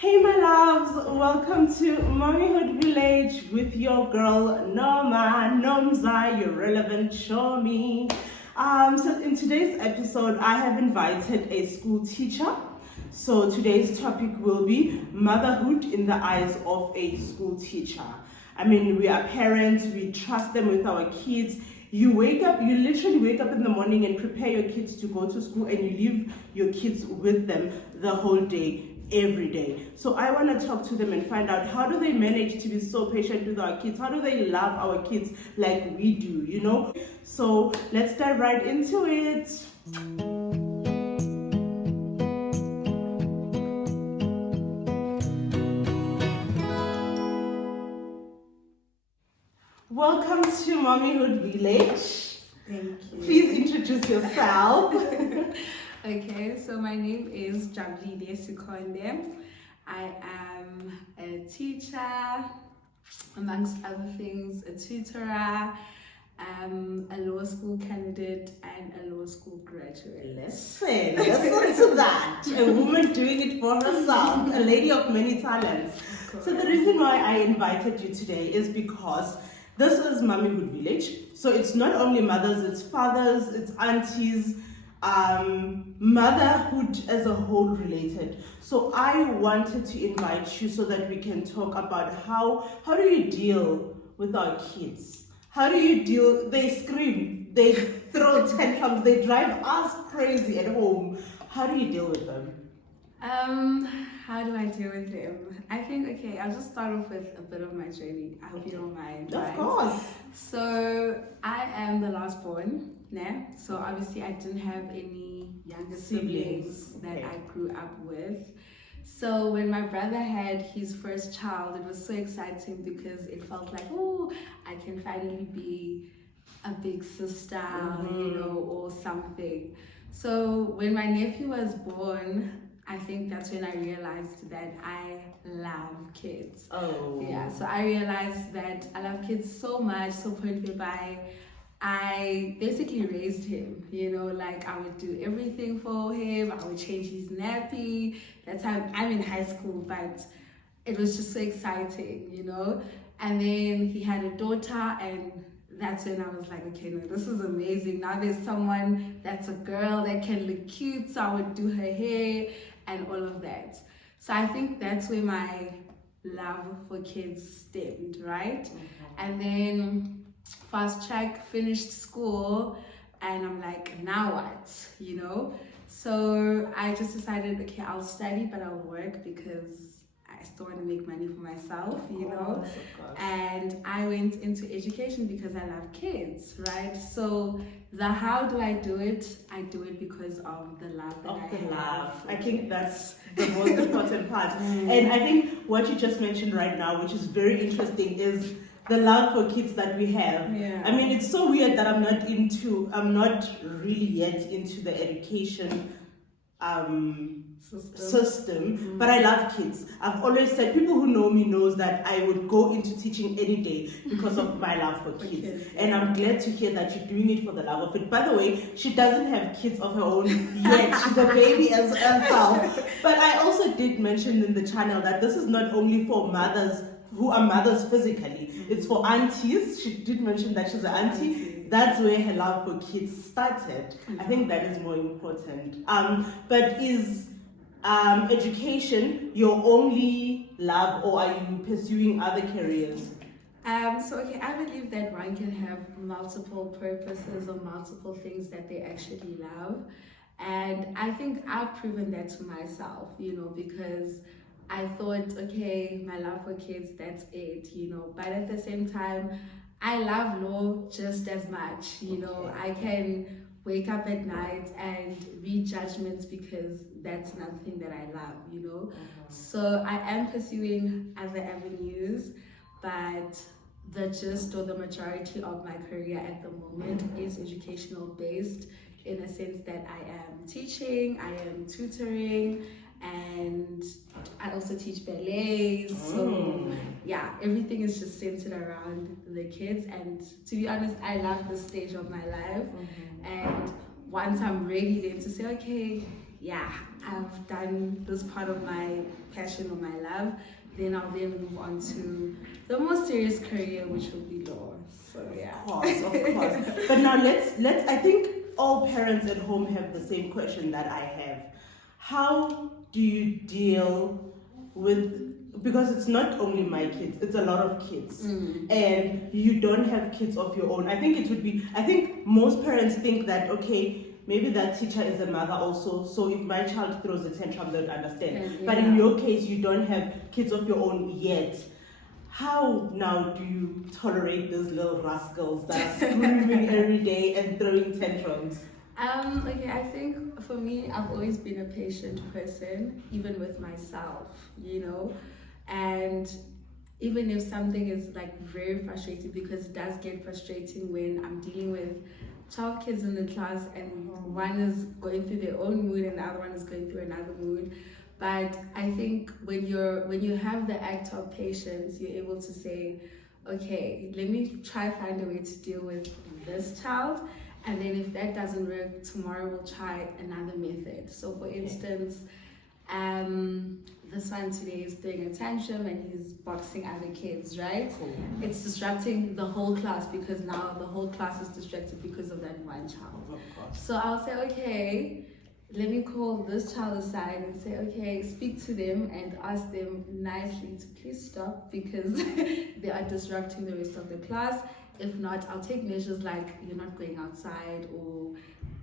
Hey my loves, welcome to Mommyhood Village with your girl Norma, Nomza, your relevant show me. So in today's episode, I have invited a school teacher. So today's topic will be motherhood in the eyes of a school teacher. I mean, we are parents, we trust them with our kids. You literally wake up in the morning and prepare your kids to go to school, and you leave your kids with them the whole day, every day. So I want to talk to them and find out, how do they manage to be so patient with our kids? How do they love our kids like we do, you know? So let's dive right into it. Welcome to Mommyhood Village. Thank you. Please introduce yourself. Okay, so my name is Jabulile Sikonde. I am a teacher, amongst other things, a tutorer, a law school candidate, and a law school graduate. Listen to that. A woman doing it for herself, a lady of many talents. So the reason why I invited you today is because this is Mommyhood Village. So it's not only mothers, it's fathers, it's aunties, motherhood as a whole related. So I wanted to invite you so that we can talk about how do you deal with our kids? How do you deal? They scream, they throw tantrums, they drive us crazy at home. How do you deal with them? How do I deal with them? I think, okay, I'll just start off with a bit of my journey. I hope you don't mind. Of right? course. So I am the last born, né? So obviously I didn't have any younger siblings that I grew up with. So when my brother had his first child, it was so exciting because it felt like, oh, I can finally be a big sister, you know, or something. So when my nephew was born, I think that's when I realized that I love kids. Oh. Yeah, so I realized that I love kids so much, so point whereby I basically raised him, you know, like I would do everything for him. I would change his nappy. That's how I'm in high school, but it was just so exciting, you know. And then he had a daughter, and that's when I was like, okay, no, this is amazing. Now there's someone that's a girl that can look cute, so I would do her hair and all of that. So I think that's where my love for kids stemmed, right? And then fast track, finished school, and I'm like, now what, you know? So I just decided, okay, I'll study, but I'll work because I still want to make money for myself, you know? And I went into education because I love kids, right? So the how do I do it? I do it because of the love that I have. I think that's the most important part. And I think what you just mentioned right now, which is very interesting, is the love for kids that we have. Yeah. I mean, it's so weird that I'm not really yet into the education system, but I love kids. I've always said, people who know me knows that I would go into teaching any day because of my love for kids. And I'm glad to hear that you're doing it for the love of it. By the way, she doesn't have kids of her own yet. She's a baby as herself. But I also did mention in the channel that this is not only for mothers who are mothers physically, it's for aunties. She did mention that she's an auntie. That's where her love for kids started. I think that is more important. But is education your only love, or are you pursuing other careers? So okay, I believe that one can have multiple purposes or multiple things that they actually love. And I think I've proven that to myself, you know, because I thought, okay, my love for kids, that's it, you know. But at the same time, I love law just as much, you know. I can wake up at night and read judgments because that's another thing that I love, you know. So I am pursuing other avenues, but the gist or the majority of my career at the moment is educational based, in a sense that I am teaching, I am tutoring, and I also teach ballet. So yeah, everything is just centered around the kids. And to be honest, I love this stage of my life. And once I'm ready then to say, okay, yeah, I've done this part of my passion or my love, then I'll then move on to the more serious career, which would be law. So yeah. Of course. But now let's. I think all parents at home have the same question that I have. How do you deal with, because it's not only my kids, it's a lot of kids, and you don't have kids of your own. I think most parents think that, okay, maybe that teacher is a mother also, so if my child throws a tantrum, they'll understand. But in your case, you don't have kids of your own yet. How now do you tolerate those little rascals that are screaming every day and throwing tantrums? Okay, I think for me, I've always been a patient person, even with myself, and even if something is like very frustrating, because it does get frustrating when I'm dealing with 12 kids in the class and one is going through their own mood and the other one is going through another mood. But I think when you have the act of patience, you're able to say, okay, let me try find a way to deal with this child, and then if that doesn't work, tomorrow we'll try another method. So for instance, this one today is throwing a tantrum and he's boxing other kids, right? Cool. It's disrupting the whole class because now the whole class is distracted because of that one child. Of course. So I'll say, okay, let me call this child aside and say, okay, speak to them and ask them nicely to please stop because they are disrupting the rest of the class. If not, I'll take measures like you're not going outside, or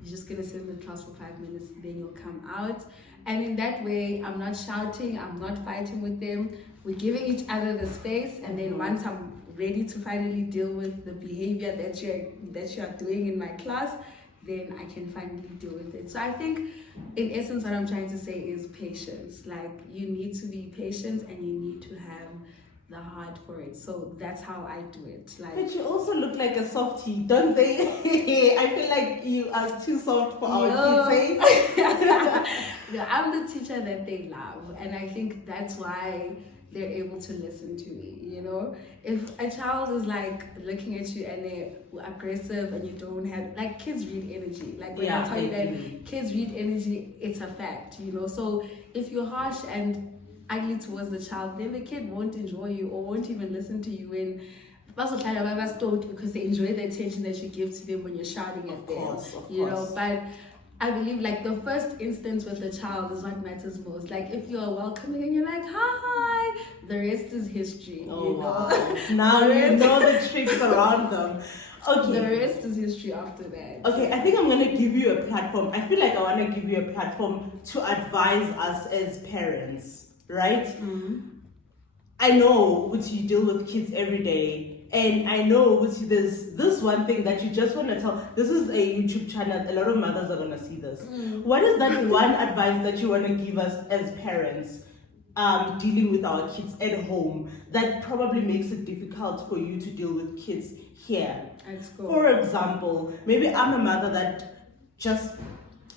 you're just going to sit in the class for 5 minutes, then you'll come out. And in that way, I'm not shouting, I'm not fighting with them. We're giving each other the space, and then once I'm ready to finally deal with the behavior that you are doing in my class, then I can finally deal with it. So I think, in essence, what I'm trying to say is patience. Like, you need to be patient and you need to have the heart for it. So that's how I do it. Like, but you also look like a softie, don't they? I feel like you are too soft for our kids, eh? Yeah, I'm the teacher that they love, and I think that's why they're able to listen to me. If a child is like looking at you and they're aggressive and you don't have, like, kids read energy. Like, when I tell you that kids read energy, it's a fact. So if you're harsh and ugly towards the child, then the kid won't enjoy you or won't even listen to you when because they enjoy the attention that you give to them when you're shouting at them. Of course. But I believe, like, the first instance with the child is what matters most. Like, if you're welcoming and you're like, hi, the rest is history. Wow. Now you know the tricks around them. Okay. The rest is history after that. Okay, I think I'm going to give you a platform. I feel like I want to give you a platform to advise us as parents, right? I know you deal with kids every day. And I know there's this one thing that you just want to tell. This is a YouTube channel. A lot of mothers are going to see this. What is that one advice that you want to give us as parents dealing with our kids at home that probably makes it difficult for you to deal with kids here? For example, maybe I'm a mother that just,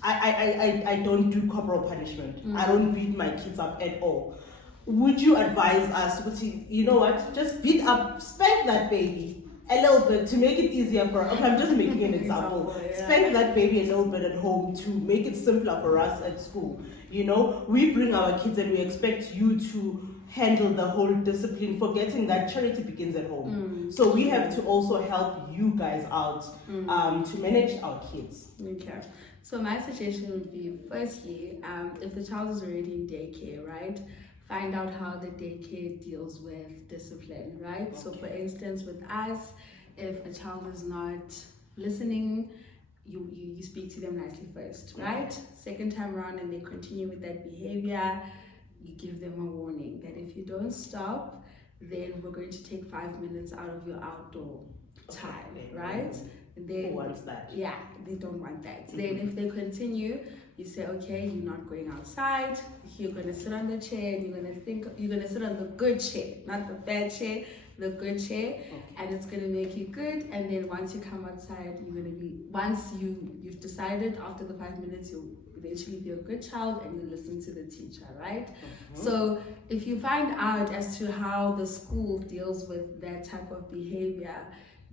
I don't do corporal punishment. I don't beat my kids up at all. Would you advise us, you know what, just beat up, spank that baby a little bit to make it easier for us? Okay, I'm just making an example. Spank that baby a little bit at home to make it simpler for us at school. We bring our kids and we expect you to handle the whole discipline, forgetting that charity begins at home. So we have to also help you guys out to manage our kids. Okay. So my suggestion would be, firstly, if the child is already in daycare, right? Find out how the daycare deals with discipline, right? Okay. So for instance, with us, if a child is not listening, you speak to them nicely first, right? Second time around and they continue with that behavior, you give them a warning that if you don't stop, then we're going to take 5 minutes out of your outdoor time, right? Then, who wants that? Yeah, they don't want that. Then if they continue, you say, okay, you're not going outside. You're gonna sit on the chair and you're gonna sit on the good chair, not the bad chair, the good chair, and it's gonna make you good. And then once you come outside, once you've decided after the 5 minutes, you'll eventually be a good child and you listen to the teacher, right? So if you find out as to how the school deals with that type of behavior,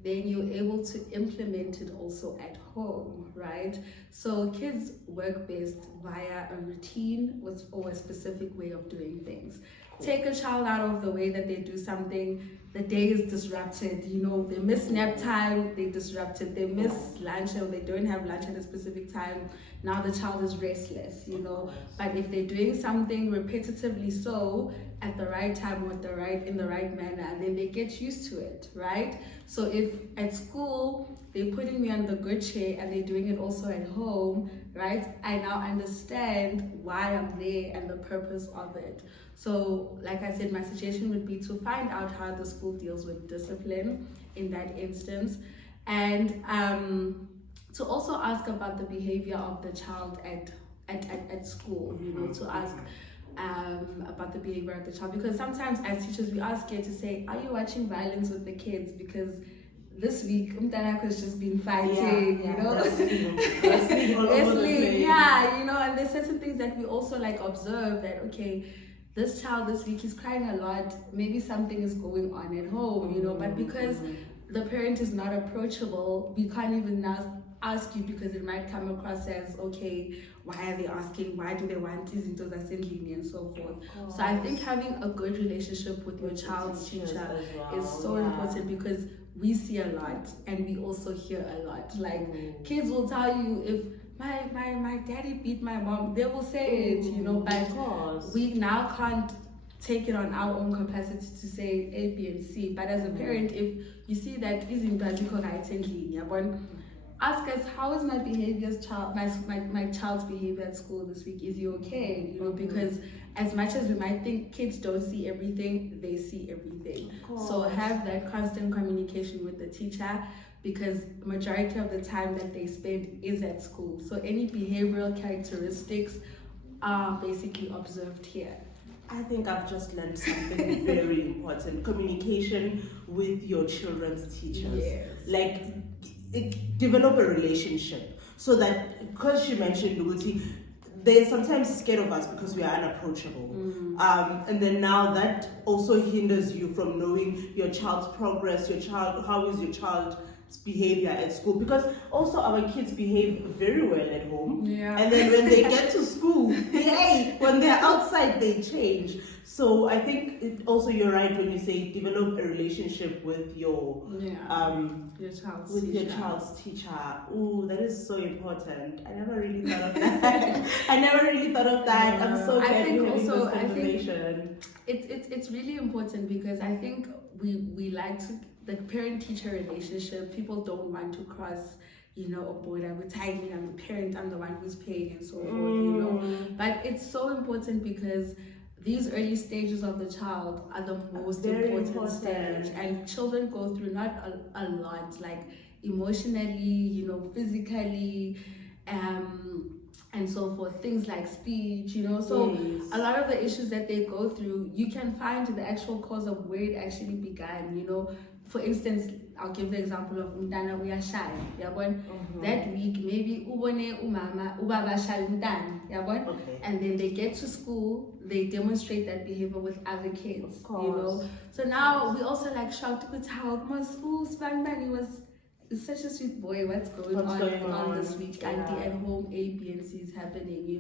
then you're able to implement it also at home, right? So kids work best via a routine or a specific way of doing things. Cool. Take a child out of the way that they do something, the day is disrupted, they miss nap time, they disrupted, they miss lunch or they don't have lunch at a specific time, now the child is restless, But if they're doing something repetitively so, at the right time in the right manner, then they get used to it, right? So if at school they're putting me on the good chair and they're doing it also at home, right? I now understand why I'm there and the purpose of it. So like I said, my suggestion would be to find out how the school deals with discipline in that instance, and to also ask about the behavior of the child at school, to ask about the behavior of the child, because sometimes as teachers we are scared to say, are you watching violence with the kids? Because this week Umtanaka's just been fighting, wrestling, and there's certain things that we also observe that, okay, this child this week is crying a lot, maybe something is going on at home, but because the parent is not approachable, we can't even now ask you, because it might come across as, okay, why are they asking, why do they want izinto zasendlini and so forth. So I think having a good relationship with your child's teacher is so important, because we see a lot and we also hear a lot. Kids will tell you, if my daddy beat my mom, they will say it, but we now can't take it on our own capacity to say A, B, and C. But as a parent, if you see that izinto azikho right endlini, ask us, how is my child's behavior at school this week? Is he okay? Because as much as we might think kids don't see everything, they see everything. So have that constant communication with the teacher, because majority of the time that they spend is at school. So any behavioral characteristics are basically observed here. I think I've just learned something very important. Communication with your children's teachers. Yes. Develop a relationship, so that, because she mentioned Luguti, they're sometimes scared of us because we are unapproachable. And then now that also hinders you from knowing your child's progress, how is your child's behavior at school, because also our kids behave very well at home, and then when they get to school, when they're outside they change. So I think you're right when you say develop a relationship with your child's teacher. Ooh, that is so important. I never really thought of that. I'm so glad we're having this conversation. It's really important, because I think we like to, the parent-teacher relationship, people don't want to cross, a border with timing. I'm the parent, I'm the one who's paying and so forth, But it's so important, because these early stages of the child are the most important stage, and children go through not a lot, emotionally, physically, and so forth, things like speech, so a lot of the issues that they go through, you can find the actual cause of where it actually began, For instance, I'll give the example of umntana uyashaya, yabona? That week, maybe ubone umama, ubaba shaya umntana, yabona? And then they get to school, they demonstrate that behavior with other kids, So now we also shout to how my school Spanbani was such a sweet boy, what's going on this week? Auntie at home, A, B, and C is happening,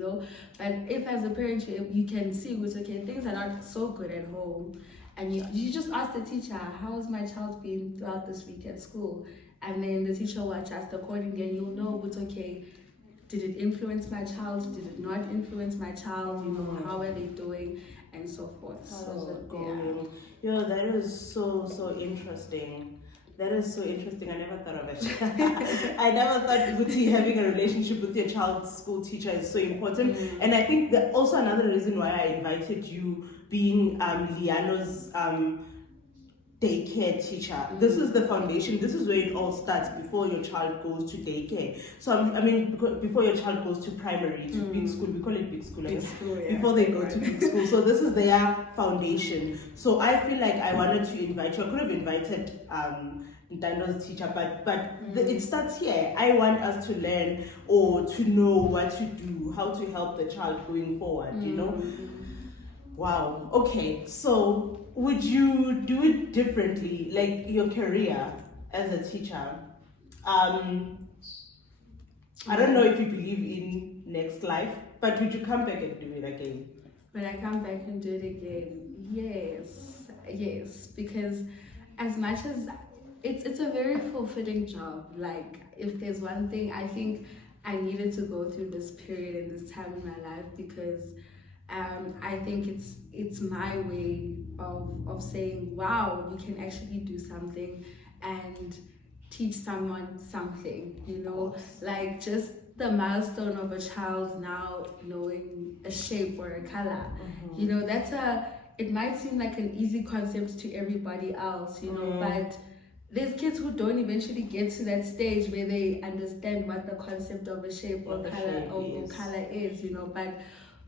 But if as a parent you can see, okay, things are not so good at home, and you just ask the teacher, how's my child been throughout this week at school? And then the teacher will adjust accordingly, and you'll know, okay, did it influence my child? Did it not influence my child? How are they doing? And so forth. How's it going? That is so interesting. That is so interesting. I never thought of it. I never thought having a relationship with your child's school teacher is so important. And I think that also another reason why I invited you, being Liano's daycare teacher. This is the foundation. This is where it all starts before your child goes to daycare. So before your child goes to primary, to big school, we call it big school, before they go to big school. So this is their foundation. So I feel like I wanted to invite you. I could have invited Ntando's teacher, but it starts here. I want us to learn or to know what to do, how to help the child going forward, Wow. Okay. So would you do it differently, like your career as a teacher, I don't know if you believe in next life, but would you come back and do it again? When I come back and do it again, yes, because as much as it's a very fulfilling job. Like, if there's one thing, I think I needed to go through this period and this time in my life, because I think it's my way of saying, wow, you can actually do something and teach someone something, like just the milestone of a child now knowing a shape or a color. It might seem like an easy concept to everybody else, but there's kids who don't eventually get to that stage where they understand what the concept of a shape or color is, but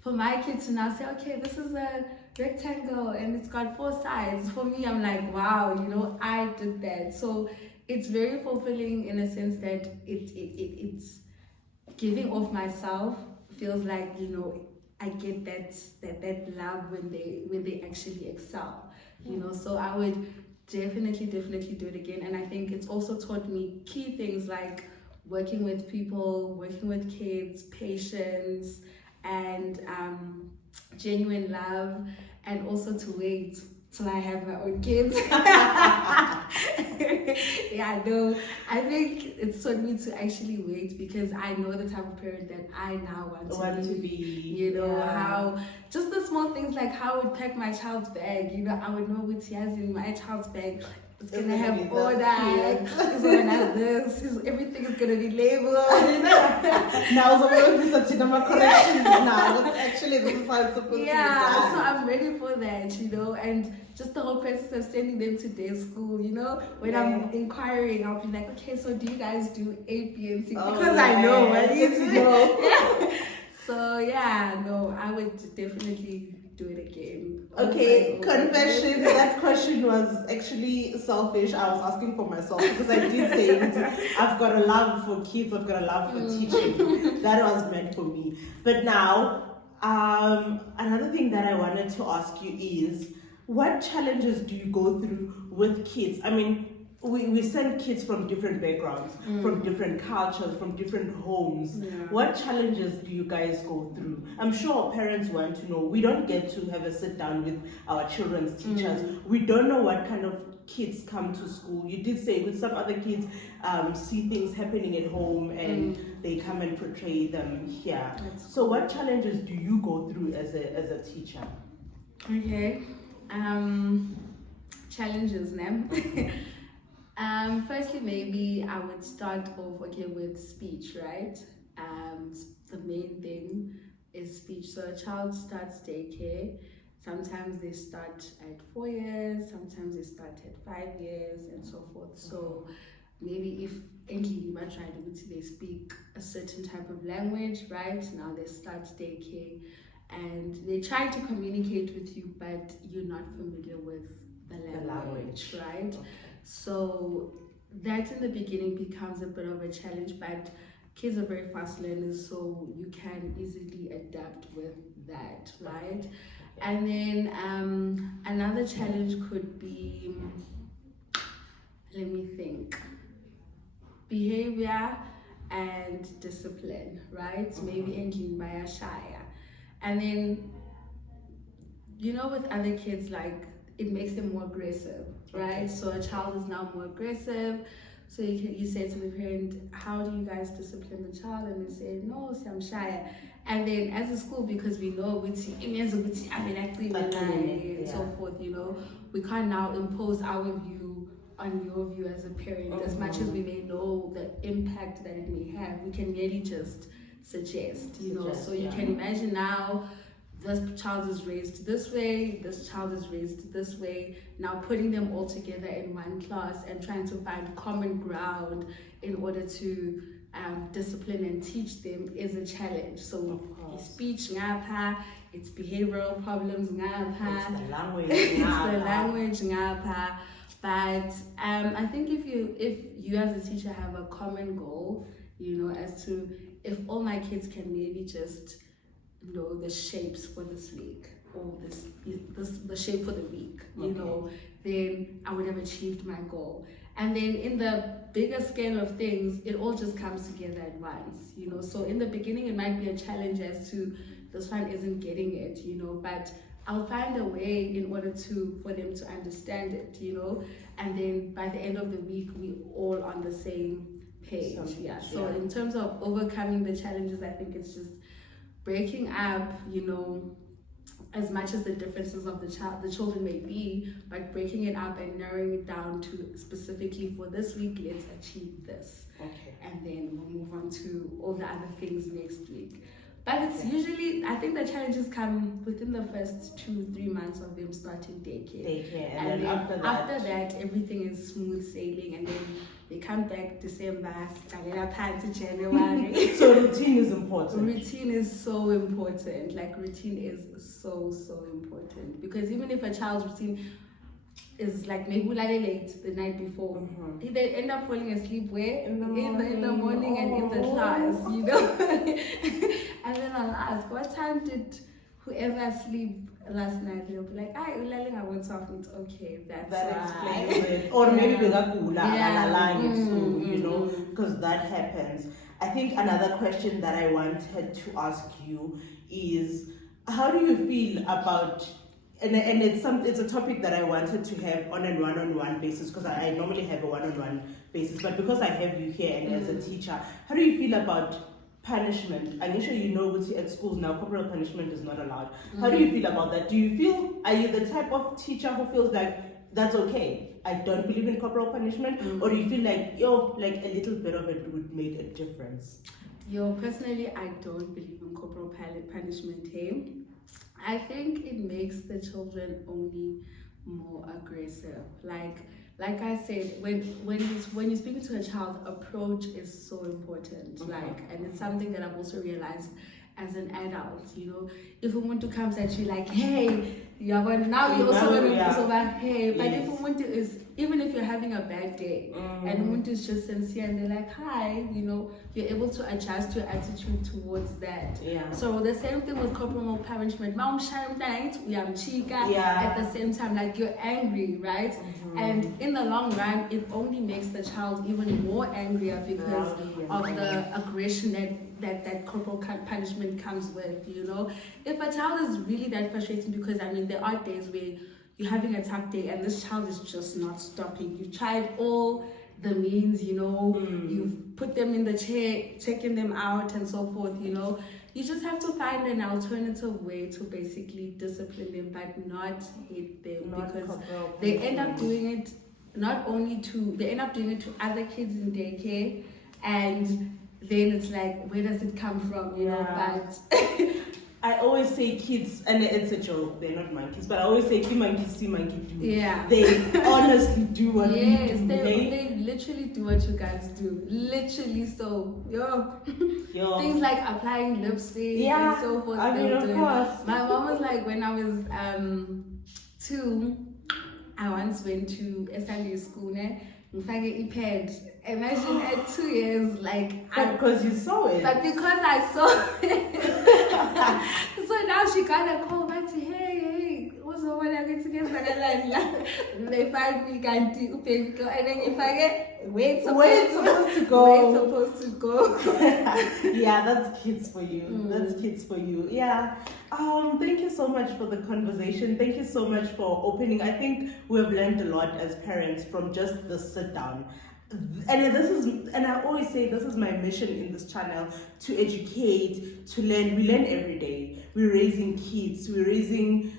for my kids to now say, okay, this is a rectangle and it's got 4 sides, for me, I'm like, wow, I did that. So it's very fulfilling in a sense that it's giving off myself. Feels like, I get that love when they actually excel, so I would definitely do it again. And I think it's also taught me key things like working with people, working with kids, patience, and genuine love, and also to wait till I have my own kids. I think it's taught me to actually wait, because I know the type of parent that I now want to be. How just the small things, like how I would pack my child's bag. I would know what he has in my child's bag. It's gonna have order. It's gonna have this. Everything is gonna be labeled. Now, so we're going to do some corrections now. That's actually this is how it's supposed to be done. So I'm ready for that, and just the whole process of sending them to day school. When I'm inquiring, I'll be like, okay, so do you guys do A, B, and C? Because I know what it is. So I would definitely do it again. Okay, confession. That question was actually selfish. I was asking for myself, because I did say I've got a love for kids, I've got a love for teaching. That was meant for me. But now, another thing that I wanted to ask you is, what challenges do you go through with kids? I mean, we send kids from different backgrounds, from different cultures, from different homes. What challenges do you guys go through? I'm sure parents want to know. We don't get to have a sit down with our children's teachers. We don't know what kind of kids come to school. You did say with some other kids see things happening at home and they come and portray them here. So what challenges do you go through as a teacher? Okay. Challenges now. Firstly, maybe I would start off with speech, right? The main thing is speech. So a child starts daycare. Sometimes they start at 4 years, sometimes they start at 5 years, and so forth. So maybe if endly they speak a certain type of language, right? Now they start daycare and they try to communicate with you, but you're not familiar with the language, right? Okay. So that in the beginning becomes a bit of a challenge, but kids are very fast learners, so you can easily adapt with that, right? Okay. And then another challenge could be, let me think, behavior and discipline, right? Maybe ending by a shaya. And then, with other kids, like, it makes them more aggressive, right? Okay. So a child is now more aggressive. So you say to the parent, how do you guys discipline the child? And they say, no, I'm shy. And then as a school, because we know and so forth, we can't now impose our view on your view as a parent. As much as we may know the impact that it may have, we can merely just suggest. So you can imagine now, this child is raised this way, this child is raised this way. Now putting them all together in one class and trying to find common ground in order to discipline and teach them is a challenge. So speech ngapha, it's behavioral problems ngapha, it's the language ngapha. But I think if you as a teacher have a common goal, as to if all my kids can maybe just know the shapes for this week, or the shape for the week, then I would have achieved my goal. And then in the bigger scale of things, it all just comes together at once, you know. So in the beginning, it might be a challenge as to this one isn't getting it, you know, but I'll find a way in order for them to understand it, you know. And then by the end of the week, we all on the same page. So in terms of overcoming the challenges, I think it's just breaking up, you know, as much as the differences of the children may be, but breaking it up and narrowing it down to specifically for this week, let's achieve this. Okay. And then we'll move on to all the other things next week. But it's usually, I think the challenges come within the first 2-3 months of them starting daycare. And then after that, everything is smooth sailing, and then they come back December, January. So routine is important. Routine is so important. Like routine is so important, because even if a child's routine is like maybe late the night before, they end up falling asleep in the morning and in the class, you know. And then I'll ask, what time did whoever sleep last night? They'll be like, I won't talk. It's okay. That explains it. Or maybe they got you know, because that happens. I think another question that I wanted to ask you is, how do you feel about, and it's a topic that I wanted to have on a one-on-one basis, because I normally have a one-on-one basis, but because I have you here and as a teacher, how do you feel about punishment? I'm sure you know at schools now, corporal punishment is not allowed. How do you feel about that? Are you the type of teacher who feels like that's okay, I don't believe in corporal punishment, or do you feel like a little bit of it would make a difference? Personally, I don't believe in corporal punishment. Hey, I think it makes the children only more aggressive. Like I said, when you're speaking to a child, approach is so important. And it's something that I've also realized as an adult. You know, if someone comes at you like, hey, you're going now, you're also going to over hey. But if someone is, even if you're having a bad day and someone is just sincere and they're like, hi, you know, you're able to adjust your attitude towards that. So the same thing with corporal punishment. At the same time, like, you're angry, right? And in the long run, it only makes the child even more angrier because of the aggression that corporal punishment comes with, you know. If a child is really that frustrating, because I mean there are days where you're having a tough day and this child is just not stopping. You've tried all the means, you know, you've put them in the chair, checking them out and so forth, you know. You just have to find an alternative way to basically discipline them, but not hate them, because they end up doing it they end up doing it to other kids in daycare, and then it's like, where does it come from, you know? But I always say kids, and it's a joke, they're not monkeys, but I always say ki monkey see monkey do. They honestly do what we do. They literally do what you guys do. Literally, so things like applying lipstick and so forth. I mean, of course. My mom was like, when I was 2, I once went to a Sunday school, ngifake ipad. Imagine at 2 years, like, because you saw it. But because I saw it, so now she got a call back to, hey, what's the one I get together? They find me, can't baby girl, and then if I get wait supposed to go. Yeah, that's kids for you. That's kids for you. Yeah. Thank you so much for the conversation. Thank you so much for opening. I think we have learned a lot as parents from just the sit down. And I always say this is my mission in this channel, to educate, to learn. We learn every day. We're raising kids, we're raising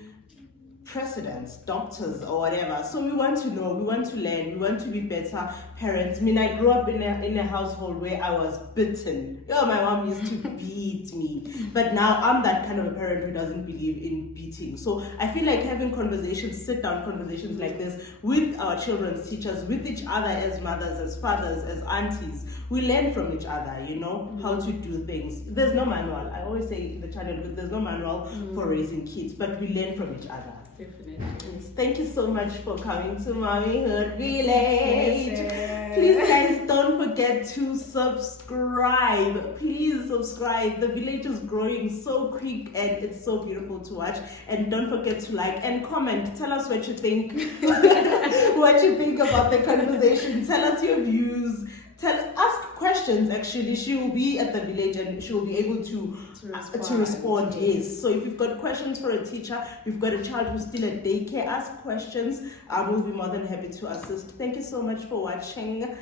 presidents, doctors, or whatever. So we want to know, we want to learn, we want to be better parents. I mean, I grew up in a household where I was bitten. My mom used to beat me. But now I'm that kind of a parent who doesn't believe in beating. So I feel like having conversations, sit down conversations like this with our children's teachers, with each other as mothers, as fathers, as aunties, we learn from each other, you know, how to do things. There's no manual. I always say in the channel, there's no manual for raising kids, but we learn from each other. Definitely. Yes, thank you so much for coming to Mommyhood Village. Pleasure. Please, guys, don't forget to subscribe. Please subscribe. The village is growing so quick and it's so beautiful to watch. And don't forget to like and comment. Tell us what you think. What you think about the conversation. Tell us your views. Ask questions. Actually, she will be at the village and she will be able to respond. Yes. So if you've got questions for a teacher, you've got a child who's still at daycare, ask questions. I will be more than happy to assist. Thank you so much for watching.